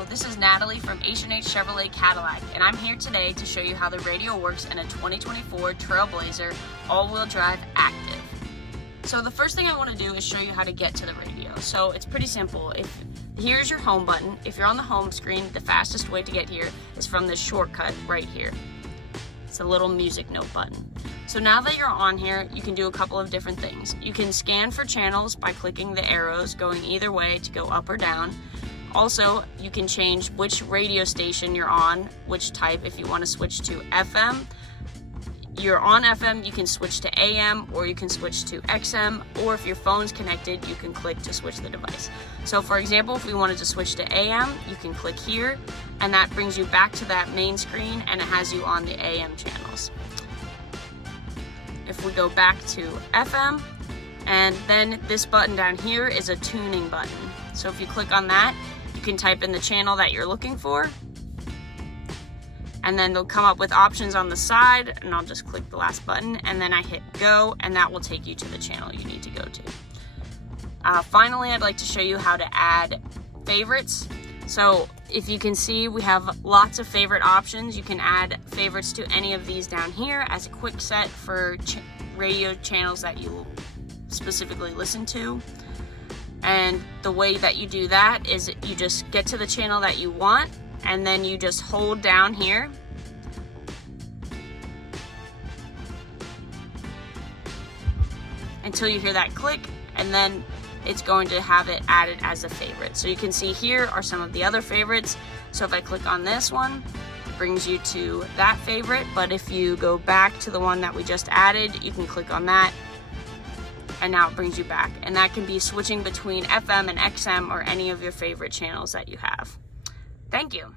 Hello, this is Natalie from H&H Chevrolet Cadillac, and I'm here today to show you how the radio works in a 2024 Trailblazer all-wheel drive active. So the first thing I want to do is show you how to get to the radio. So it's pretty simple. Here's your home button. If you're on the home screen, the fastest way to get here is from this shortcut right here. It's a little music note button. So now that you're on here, you can do a couple of different things. You can scan for channels by clicking the arrows going either way to go up or down. Also, you can change which radio station you're on, which type. If you want to switch to FM, you're on FM, you can switch to AM, or you can switch to XM, or if your phone's connected, you can click to switch the device. So for example, if we wanted to switch to AM, you can click here, and that brings you back to that main screen, and it has you on the AM channels. If we go back to FM, and then this button down here is a tuning button. So if you click on that, you can type in the channel that you're looking for, and then they'll come up with options on the side, and I'll just click the last button, and then I hit go, and that will take you to the channel you need to go to. Finally, I'd like to show you how to add favorites. So if you can see, we have lots of favorite options. You can add favorites to any of these down here as a quick set for radio channels that you specifically listen to. And the way that you do that is you just get to the channel that you want, and then you just hold down here until you hear that click, and then it's going to have it added as a favorite. So you can see here are some of the other favorites. So if I click on this one, it brings you to that favorite, but if you go back to the one that we just added, you can click on that, and now it brings you back. And that can be switching between FM and XM or any of your favorite channels that you have. Thank you.